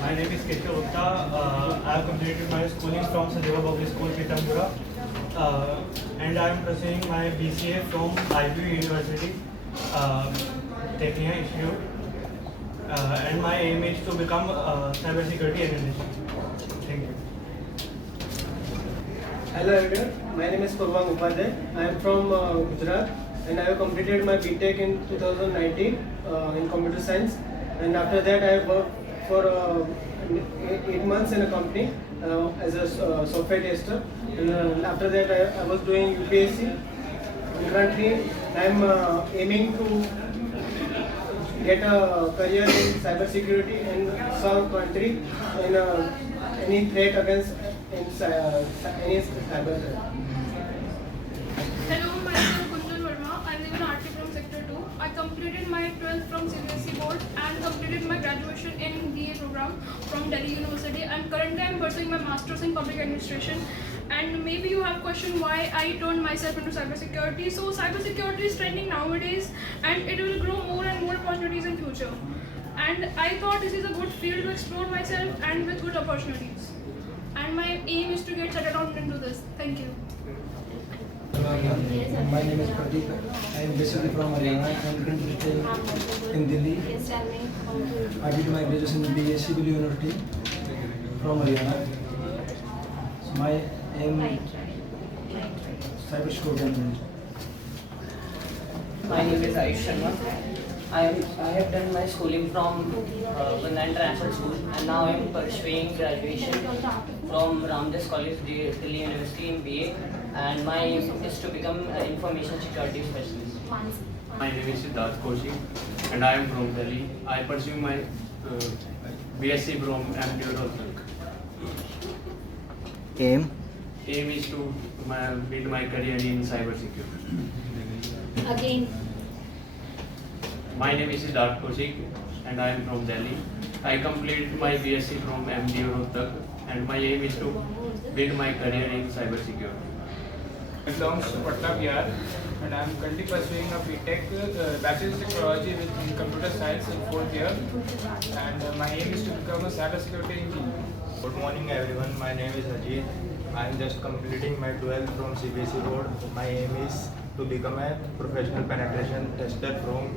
My name is Keshav Gupta. I have completed my schooling from Sajava Public School, Pitambura, and I am pursuing my BCA from IBU University, Technia Institute, and my aim is to become a cybersecurity analyst. Thank you. Hello everyone, my name is Purvang Upadhyay. I am from Gujarat and I have completed my BTech in 2019 in computer science, and after that I worked for 8 months in a company as a software tester, and after that I was doing UPSC, and currently I am aiming to get a career in cybersecurity and serve country in any threat against any cyber threat. Hello, myself Kunjal Verma. I live in RT from Sector 2. I completed my 12th from CBSE board and completed my graduation in BA program from Delhi University, and currently I am pursuing my masters in public administration. And maybe you have questioned why I turned myself into cybersecurity. So cybersecurity is trending nowadays and it will grow more and more opportunities in future. And I thought this is a good field to explore myself and with good opportunities. And my aim is to get settled down into this. Thank you. My name is Pradeep. I am basically from Haryana. I am currently in Delhi. I did my graduation in BA Civil University from Haryana. So my aim is cybersecurity analyst. My name is Ayush Sharma. I have done my schooling from Vanda International School, and now I am pursuing graduation from Ramdas College, Delhi University in BA, and my aim is to become an information security specialist. My name is Siddharth Kaushik and I am from Delhi. I pursue my BSc from MDU Rohtak. Aim? Aim is to build my career in cybersecurity. Again. My name is Siddharth Kaushik and I am from Delhi. I completed my BSc from MDU Rohtak and my aim is to build my career in cybersecurity. I belong to Patna Bihar and I am currently pursuing a BTech Bachelor's of Technology in Computer Science in 4th year, and my aim is to become a cybersecurity engineer. Good morning everyone, my name is Ajit. I am just completing my 12th from CBSE board. My aim is to become a professional penetration tester from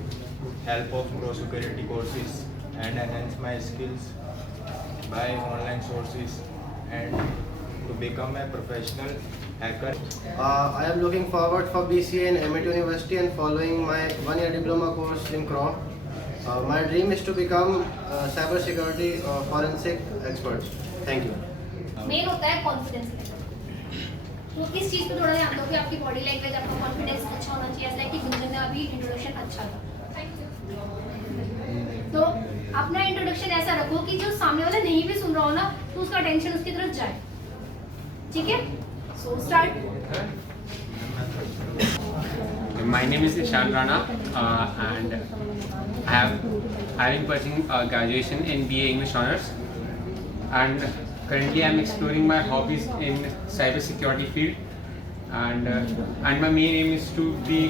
help of pro security courses and enhance my skills by online sources and to become a professional hacker. I am looking forward for BCA in MIT University and following my 1-year diploma course in Chrome. My dream is to become a cybersecurity forensic expert. Thank you. Main होता है confidence level. तो इस चीज पे थोड़ा ध्यान दो कि आपकी बॉडी लैंग्वेज, आपका कॉन्फिडेंस अच्छा होना चाहिए। ऐसा है कि गुंजन ने अभी इंट्रोडक्शन अच्छा था, तो अपना इंट्रोडक्शन ऐसा रखो कि जो सामने वाला नहीं भी सुन रहा हो ना, तो उसका अटेंशन उसकी तरफ जाए। ठीक है, so start. My name is Ishan Rana and I am pursuing graduation in BA English Honors, and currently I am exploring my hobbies in cybersecurity field, and my main aim is to be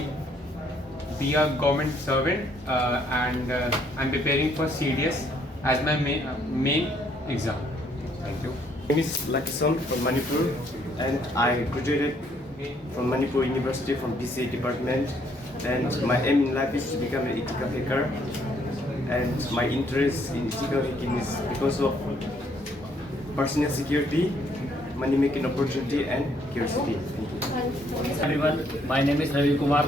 a government servant, and I am preparing for CDS as my main exam. Thank you. My name is Lakison from Manipur, and I graduated from Manipur University from BCA department, and my aim in life is to become an ethical hacker, and my interest in ethical hacking is because of personal security, money making opportunity and curiosity. Thank you. Everyone, my name is Ravi Kumar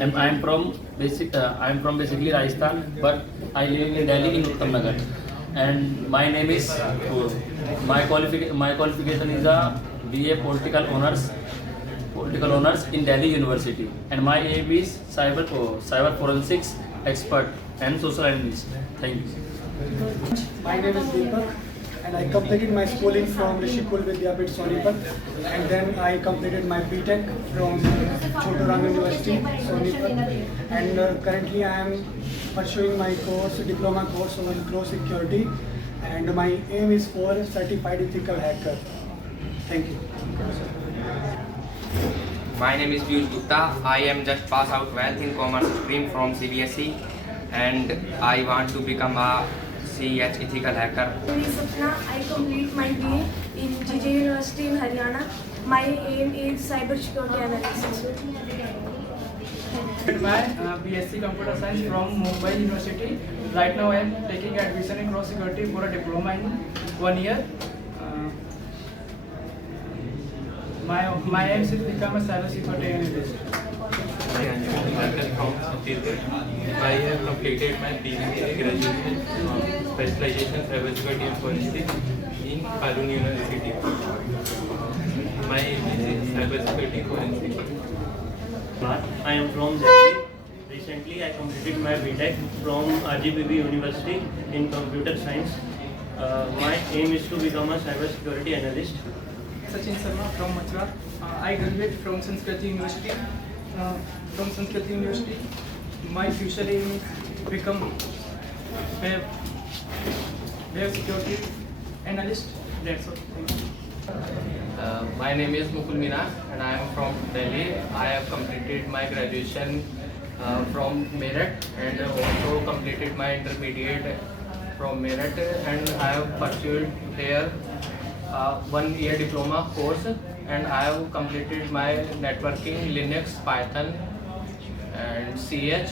and I am from basically Rajasthan, but I live in Delhi in Uttam Nagar, and my name is my qualification is a BA Political Honors in Delhi University, and my aim is cyber forensics expert and social analyst. Thank you. My name is Deepak and I completed my schooling from Rishikul Vidyapit Sonipat, and then I completed my BTech from Choturam University Sonipat, and currently I am pursuing my diploma course on pro security, and my aim is for certified ethical hacker. Thank you. My name is Piyush Gupta. I am just passed out 12th in commerce stream from CBSE, and I want to become a CEH Ethical Hacker. My name is Sapna. I complete my BA in JJ University in Haryana. My aim is cybersecurity analyst. My BSc Computer Science from Mumbai University. Right now I am taking admission in cross security for a diploma in 1 year. My aim is to become a cybersecurity analyst. I have completed my BBA graduation specialization cybersecurity and forensics in Karun University. My aim is cybersecurity forensics. I am from Delhi. Recently, I completed my BTech from RGPB University in computer science. My aim is to become a cybersecurity analyst. Sachin Sharma from Machra. I graduated from Sanskriti University. My future aim is to become web security analyst. That's all. Thank you. My name is Mukul Meena and I am from Delhi. I have completed my graduation from Meerut and also completed my intermediate from Meerut, and I have pursued here 1 year diploma course, and I have completed my networking, Linux, Python and CH.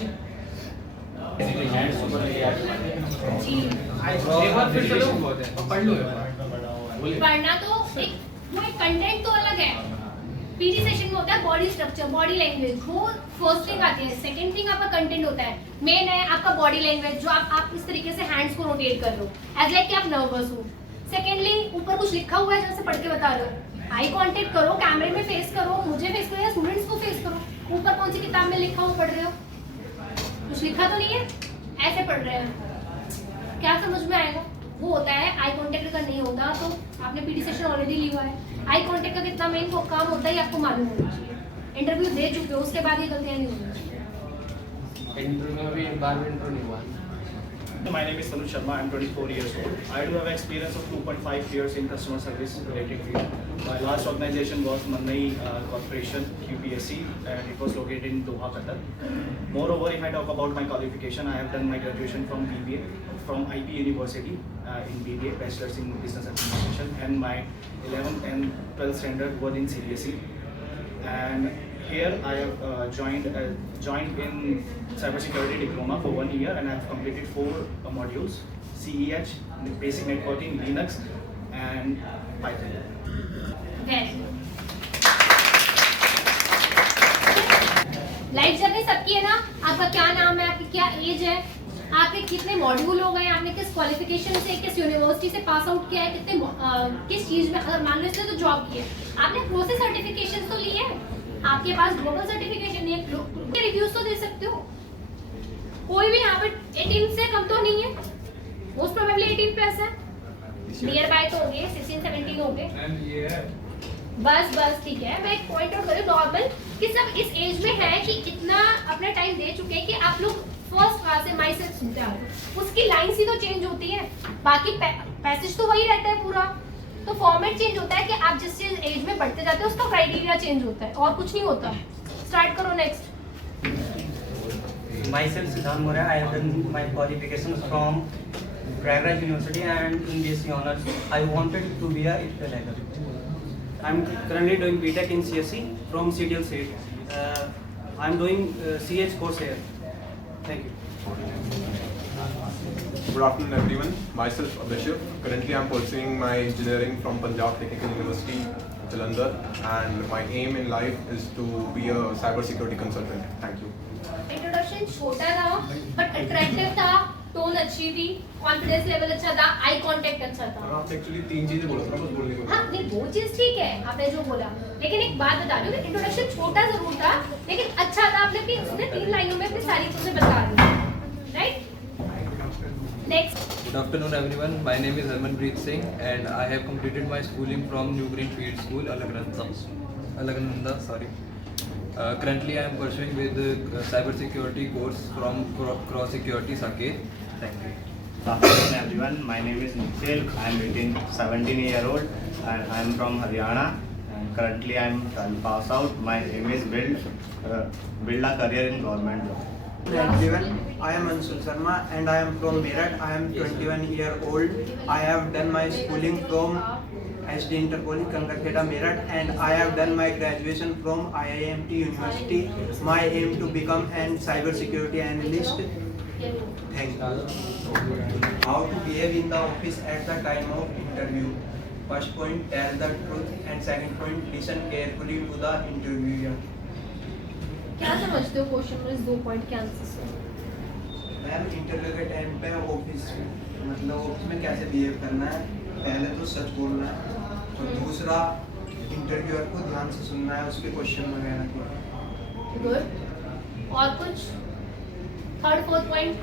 पढ़ना तो एक content तो अलग है। PT session में होता है body structure, body language, वो फर्स्ट थिंग आती है। सेकंड थिंग आपका कंटेंट होता है। मेन है आपका बॉडी लैंग्वेज, जो आप इस तरीके से हैंड्स को रोटेट कर रहे हो एज लाइक कि आप नर्वस हो। सेकेंडली ऊपर कुछ लिखा हुआ है जैसे पढ़ के बता रहे हो, आई कांटेक्ट करो, कैमरे में फेस करो, मुझे फेस करो या स्टूडेंट्स को फेस करो। ऊपर कौन सी किताब में लिखा हुआ पढ़ रहे हो? कुछ लिखा तो नहीं है, ऐसे पढ़ रहे हैं, क्या समझ में आएगा? वो होता है आई कांटेक्ट का नहीं होता तो आपने पीटी सेशन ऑलरेडी लिया है। आई कांटेक्ट का कितना मेन काम होता है आपको मालूम होना चाहिए। इंटरव्यू दे चुके हो, उसके बाद ये गलतियां नहीं होनी चाहिए। इंटरव्यू में भी बार इंटरव्यू नहीं हुआ। My name is Sanu Sharma. I'm 24 years old. I do have experience of 2.5 years in customer service related field. My last organization was Mannai Corporation QPSC, and it was located in Doha, Qatar. Moreover, if I talk about my qualification, I have done my graduation from BBA from IP University in BBA, Bachelor's in Business Administration, and my 11th and 12th standard were in CBSE. And here I have joined in cybersecurity diploma for 1 year, and I have completed 4 modules: CEH, basic networking, Linux, and Python. Life journey सबकी है ना। आपका क्या नाम है, आपकी क्या as है, आपके कितने मॉड्यूल हो गए, आपने किस क्वालिफिकेशन से, किस यूनिवर्सिटी से पास आउट किया है, किस चीज में, अगर मान लो इसने तो जॉब की है, आपने प्रोसेस सर्टिफिकेशन तो लिए है, आपके पास ग्लोबल सर्टिफिकेशन है, रिव्यूज तो दे सकते हो। कोई भी यहाँ पे 18 से कम तो नहीं है, मोस्ट प्रोबेबली 18 प्लस है, नियर बाय तो हो गए 16-17 हो गए। बस ठीक है, मैं एक पॉइंट आउट करूँ नॉर्मल कि सब इस एज में है कि इतना अपना टाइम दे चुके हैं कि आप लोग फर्स्ट क्लास से माई से सुनते आ रहे हो। उसकी लाइन्स ही तो चेंज होती है, बाकी पैसेज तो वही रहता है पूरा, तो फॉर्मेट चेंज होता है कि आप जिस एज में बढ़ते जाते हो उसका क्राइटेरिया चेंज होता है, और कुछ नहीं होता। स्टार्ट करो next. Myself Siddharth Moria. I have done my qualifications from Prayagraj University and in BSc Honors. I wanted to be a ethical hacker. I am currently doing BTech in CSC from CTL State. I am doing CH course here. Thank you. Good afternoon everyone. Myself Abhishek. Currently I am pursuing my engineering from Punjab Technical University, Jalandhar, and my aim in life is to be a cybersecurity consultant. Thank you. Introduction छोटा था but attractive था, tone अच्छी थी, confidence level अच्छा था, eye contact अच्छा था। आप एक्चुअली 3 चीजें बोल रहे थे बस बोलने को। हाँ नहीं, वो चीज ठीक है आपने जो बोला, लेकिन एक बात बता रही हूँ कि इंट्रोडक्शन छोटा जरूर था लेकिन अच्छा था। आपने अपनी उसने 3 लाइनों में अपनी सारी चीजें बता दी, right? Next. Good afternoon everyone. My name is Harmanpreet Singh and I have completed my schooling from New Greenfield School, Alagnanda. Currently I am pursuing with cybersecurity course from Cross Security Saket. Thank you. Good afternoon everyone. My name is Nikhil. I am 17-year-old and I am from Haryana. And currently I am 12 pass out. My aim is build a career in government job. everyone, I am Anshul Sharma and I am from Meerut. I am 21 years old. I have done my schooling from SD Interpoly, Kankarkheda, Meerut, and I have done my graduation from IIMT University. My aim to become an cyber security analyst. Thank you. How to behave in the office at the time of interview. First point, tell the truth, and second point, listen carefully to the interviewer. क्या समझते हो question में इस 2 point के answer से? Ma'am interview के time पे office मतलब ऑफिस में कैसे बिहेव करना है, पहले तो सच बोलना है और दूसरा इंटरव्यूअर को ध्यान से सुनना है, उसके क्वेश्चन वगैरह को। गुड। और कुछ 3rd 4th पॉइंट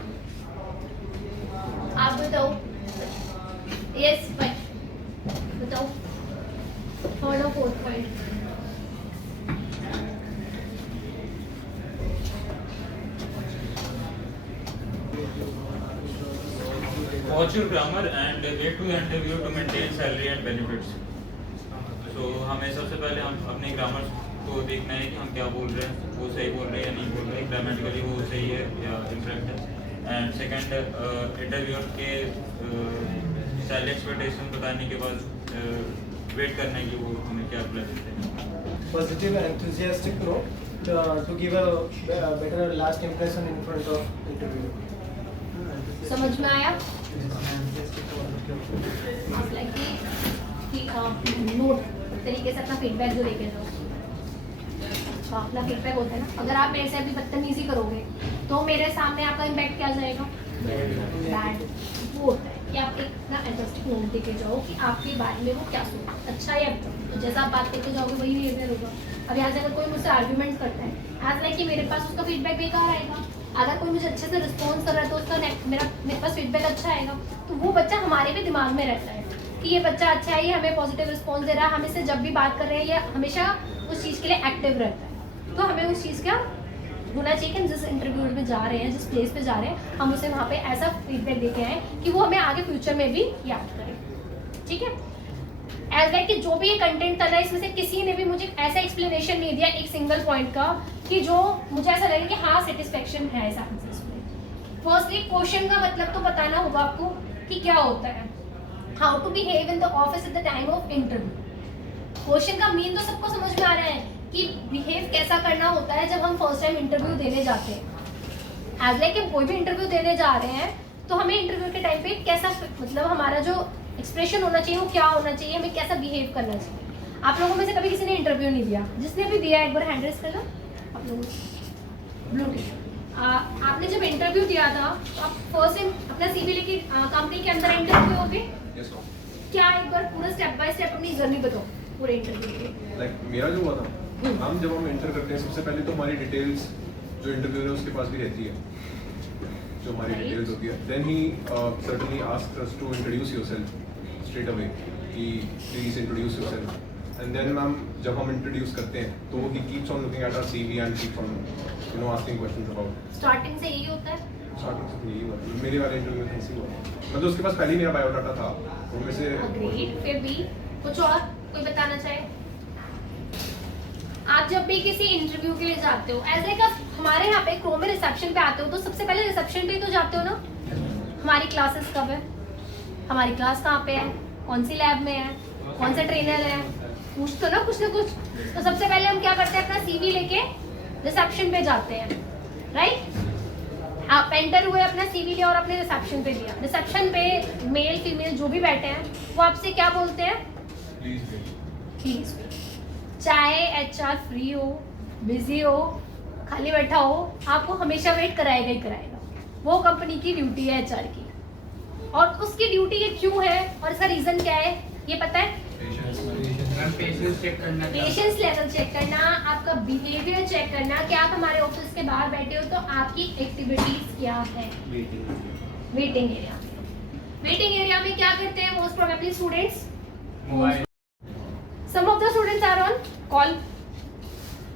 आप बताओ। यस भाई बताओ 3rd और 4th point. Watch your grammar and get to interview to maintain salary and benefits. So हमें सबसे पहले हम अपने ग्रामर को देखना है कि हम क्या बोल रहे हैं, वो सही बोल रहे हैं या नहीं बोल रहे हैं, ग्रामेटिकली वो सही है या इनकरेक्ट है। एंड सेकंड इंटरव्यूअर के सैलरी एक्सपेक्टेशन बताने के बाद वेट करना है कि वो हमें क्या रिप्लाई देते हैं। Positive and enthusiastic note to give a better last impression in front of interview. समझ में आया? नोट तरीके से अपना फीडबैक जो देके जाओ। अपना फीडबैक होता है ना, अगर आप मेरे से अभी बदतमीजी करोगे तो मेरे सामने आपका इम्पैक्ट क्या जाएगा? बैड। वो होता है कि आप एक ना इंटरेस्टिंग नोट देके जाओ कि आपके बारे में वो क्या सोचता है, अच्छा या बुरा। तो जैसा आप बात करके जाओगे वही बिहेवियर होगा। अब यहाँ से अगर कोई मुझसे आर्ग्यूमेंट करता है, ऐसा है कि मेरे पास उसका फीडबैक बेकार आएगा। अगर कोई मुझे अच्छे से रिस्पॉन्स कर रहा है तो उसका मेरे पास फीडबैक अच्छा आएगा। तो वो बच्चा हमारे भी दिमाग में रहता है कि ये बच्चा अच्छा है, ये हमें पॉजिटिव रिस्पॉन्स दे रहा है, हम इससे जब भी बात कर रहे हैं ये हमेशा उस चीज़ के लिए एक्टिव रहता है। तो हमें उस चीज़ का होना चाहिए कि हम जिस इंटरव्यू में जा रहे हैं, जिस प्लेस पे जा रहे हैं, हम उसे वहाँ पे ऐसा फीडबैक देके आए कि वो हमें आगे फ्यूचर में भी याद करें। ठीक है? एज लाइक कि जो भी ये कंटेंट था ना, इसमें से किसी ने भी मुझे ऐसा एक्सप्लेनेशन नहीं दिया एक सिंगल पॉइंट का कि जो मुझे ऐसा लगे कि हाँ सेटिस्फेक्शन है इस आंसर में। फर्स्टली क्वेश्चन का मतलब तो बताना होगा आपको कि क्या होता है। How to behave in the office at the time of interview. Question का मीन तो सबको समझ में आ रहा है कि बिहेव कैसा करना होता है जब हम फर्स्ट टाइम इंटरव्यू देने जाते हैं। एज लाइक कि कोई भी इंटरव्यू देने जा रहे हैं तो हमें इंटरव्यू के टाइम पे कैसा मतलब हमारा जो एक्सप्रेशन होना चाहिए वो क्या होना चाहिए, हमें कैसा बिहेव करना चाहिए। आप लोगों में से कभी किसी ने इंटरव्यू नहीं दिया? जिसने भी दिया एक बार हैंड रेज कर लो। आप लोगों ब्लू आपने जब इंटरव्यू दिया था तो आप फर्स्ट टाइम अपना सीवी लेके कंपनी के अंदर इंटरव्यू हो गए? क्या एक बार पूरा स्टेप बाय स्टेप अपनी जर्नी बताओ पूरे इंटरव्यू की। लाइक मेरा जो हुआ था, हम जब हम एंटर करते हैं सबसे पहले तो हमारी डिटेल्स जो इंटरव्यूअर है उसके पास भी रहती है, जो हमारी डिटेल्स होती है। Then he certainly asks us to introduce yourself straight away कि please introduce yourself. And then ma'am जब हम इंट्रोड्यूस करते हैं तो he keeps on looking at our CV and keeps on asking questions about. Starting से यही होता है? स्टार्टिंग से यही हुआ, मेरे वाले इंटरव्यू में ऐसे ही हुआ। मतलब उसके पास पहले ही मेरा बायोडाटा था, वो में से अग्रीड। फिर भी कुछ और कोई बताना चाहे? आप जब भी किसी इंटरव्यू के लिए जाते हो, एज लाइक आप हमारे यहाँ पे क्रोम में रिसेप्शन पे आते हो तो सबसे पहले रिसेप्शन पे तो जाते हो ना, हमारी क्लासेस कब है, हमारी क्लास कहाँ पे है, कौन सी लैब में है, कौन सा ट्रेनर है, पूछ तो ना कुछ ना कुछ। तो सबसे पहले हम क्या करते हैं, अपना सीवी लेके रिसेप्शन पे जाते हैं, राइट। आप एंटर हुए, अपना सीवी लिया और अपने रिसेप्शन पे दिया। रिसेप्शन पे मेल फीमेल जो भी बैठे हैं वो आपसे क्या बोलते हैं? प्लीज। चाहे एचआर फ्री हो, बिजी हो, खाली बैठा हो, आपको हमेशा वेट कराएगा ही कराएगा। वो कंपनी की ड्यूटी है एचआर की, और उसकी ड्यूटी ये क्यों है और इसका रीजन क्या है ये पता है? पेशेंस चेक करना, पेशेंस लेवल चेक करना, आपका बिहेवियर चेक करना कि आप हमारे ऑफिस के बाहर बैठे हो तो आपकी एक्टिविटीज क्या है। वेटिंग एरिया, वेटिंग एरिया में क्या करते हैं most probably students? Some of the students are on call.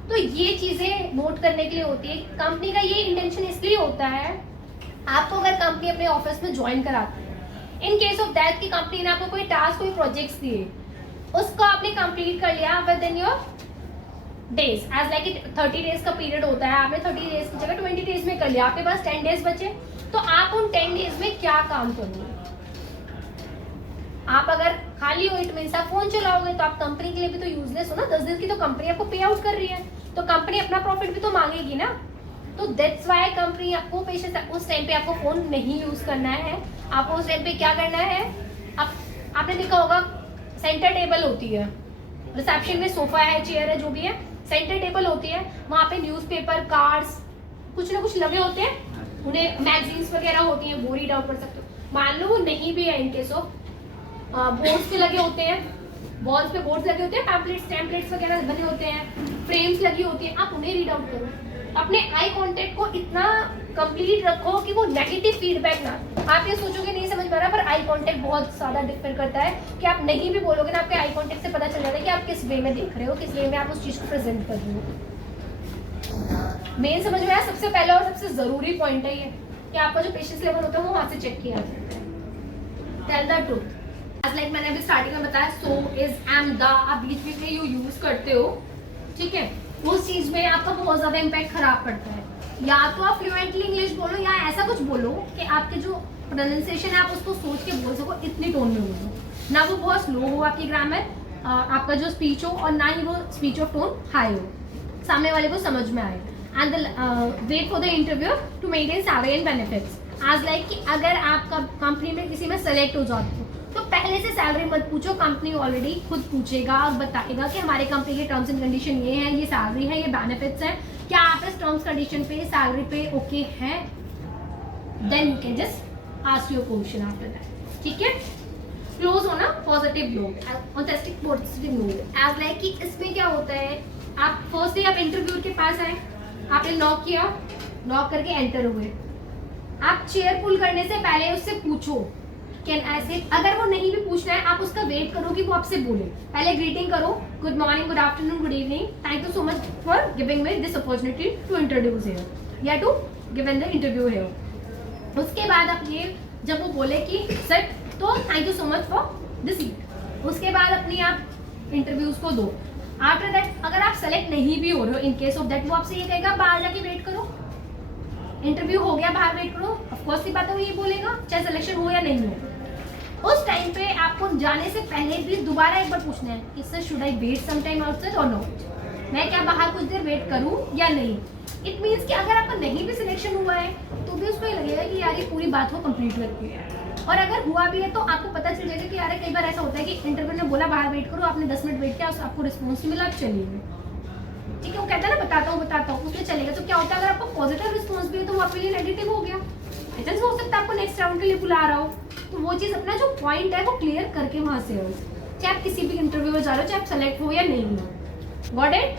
तो ये चीजें नोट करने के लिए होती है। कंपनी का ये इंटेंशन इसलिए होता है, आपको अगर कंपनी अपने ऑफिस में ज्वाइन कराती है, इन केस ऑफ दैट की कंपनी ने आपको कोई टास्क, कोई प्रोजेक्ट्स दिए, उसको आपने कंप्लीट कर लिया within your days as like 30 days का पीरियड होता है, आपने 30 डेज की जगह 20 डेज में कर लिया, आपके पास 10 डेज बचे, तो आप उन 10 डेज में क्या काम करोगे? आप अगर खाली हो, इट मींस आप फोन चलाओगे, तो आप कंपनी के लिए भी तो यूजलेस हो ना। 10 दिन की तो कंपनी आपको पे आउट कर रही है, तो कंपनी अपना प्रॉफिट भी तो मांगेगी ना। तो दैट्स वाई कंपनी आपको पेशेंस, उस टाइम पे आपको फोन नहीं यूज करना है। आपको उस टाइम पे क्या करना है, आपने देखा होगा सेंटर टेबल होती है रिसेप्शन में, सोफा है, चेयर है, जो भी है, सेंटर टेबल होती है, वहाँ पे न्यूज़पेपर, कार्ड्स कुछ ना कुछ लगे होते हैं, उन्हें मैगजीन्स वगैरह होती हैं, वो रीड आउट कर सकते हो। मान लो वो नहीं भी है, इन केस ऑफ बोर्ड्स पे लगे होते हैं, वॉल्स पे बोर्ड्स लगे होते हैं, पैम्पलेट्स टेम्पलेट्स वगैरह बने होते हैं, फ्रेम्स लगी होती हैं, आप उन्हें रीड आउट करो। अपने आई कांटेक्ट को इतना कंप्लीट रखो कि वो नेगेटिव फीडबैक ना, आप ये सोचोगे नहीं समझ पा रहा, पर आई कांटेक्ट बहुत ज़्यादा डिफर करता है कि आप नहीं भी बोलोगे ना, आपके आई कांटेक्ट से पता चल जाता है कि आप किस वे में देख रहे हो, किस वे में आप उस चीज़ को प्रेजेंट कर रहे हो। मेन समझ में आया, सबसे पहला और सबसे ज़रूरी पॉइंट है ये कि आपका जो पेशेंस लेवल होता है वो वहाँ से चेक किया जाता है। Tell the truth, as like मैंने अभी स्टार्टिंग में बताया, सो इज, एम, द, आप बीच बीच में यू यूज करते हो, ठीक है, उस चीज में आपका बहुत ज्यादा इम्पैक्ट खराब पड़ता है। या तो आप फ्लुएंटली इंग्लिश बोलो, या ऐसा कुछ बोलो कि आपके जो प्रोनाउंसिएशन है आप उसको सोच के बोल सको, इतनी टोन में बोलो, ना वो बहुत स्लो हो आपकी ग्रामर, आपका जो स्पीच हो, और ना ही वो स्पीच ऑफ टोन हाई हो, सामने वाले को समझ में आए। And wait for the interview to maintain salary and benefits. As like कि अगर आपका कंपनी में किसी में सेलेक्ट हो जाते हो तो पहले से सैलरी मत पूछो, कंपनी ऑलरेडी खुद पूछेगा और बताएगा कि हमारे कंपनी के टर्म्स एंड कंडीशन ये है, ये सैलरी है, ये बेनिफिट्स हैं, क्या आप इस टर्म्स कंडीशन पे, सैलरी पे ओके हैं, then you can just ask your question after that, ठीक है। क्लोज होना positive note, honestly positive note, as like कि इसमें क्या होता है, आप फर्स्ट डे आप इंटरव्यू के पास आए, आपने नॉक किया, नॉक करके एंटर हुए, आप चेयर पुल करने से पहले उससे पूछो कैन आई सिट। अगर वो नहीं भी पूछना है, आप उसका वेट करो कि वो आपसे बोले, पहले ग्रीटिंग करो, good morning, good afternoon, good evening, thank you so much for giving me this opportunity to introduce here या to give in the interview here. उसके बाद आप ये, जब वो बोले कि सर, तो thank you so much for this seat, उसके बाद अपनी आप इंटरव्यूज को दो। आफ्टर दैट अगर आप सेलेक्ट नहीं भी हो रहे हो, इन केस ऑफ दैट, वो आपसे ये कहेगा बाहर जाके वेट करो, इंटरव्यू हो गया, बाहर वेट करो, ऑफकोर्स की बात है, वो ये बोलेगा चाहे सिलेक्शन हो या नहीं हो। उस टाइम पे आपको जाने से पहले भी दोबारा एक बार पूछना है कि sir should I wait some time outside और नॉट, मैं क्या बाहर कुछ देर वेट करूं या नहीं। इट मीन्स कि अगर आपका नहीं भी सिलेक्शन हुआ है तो भी उसको ये लगेगा कि यार ये पूरी बात को कंप्लीट करती है, और अगर हुआ भी है तो आपको पता चल जाएगा कि यार कई बार ऐसा होता है कि इंटरव्यू ने बोला बाहर वेट करो, आपने 10 मिनट वेट किया, आपको रिस्पॉन्स नहीं मिला, आप चलिए, ठीक है, वो कहता है ना बताता हूँ उसमें चलेगा। तो क्या होता है, अगर आपको पॉजिटिव रिस्पॉन्स भी है तो वो आपके लिए नेगेटिव हो गया, ऐसा हो सकता है आपको नेक्स्ट राउंड के लिए बुला रहा हो, तो वो चीज़ अपना जो पॉइंट है वो क्लियर करके वहाँ से हो, चाहे आप किसी भी इंटरव्यू में जा रहे हो, चाहे आप सेलेक्ट हो या नहीं हो। Got it?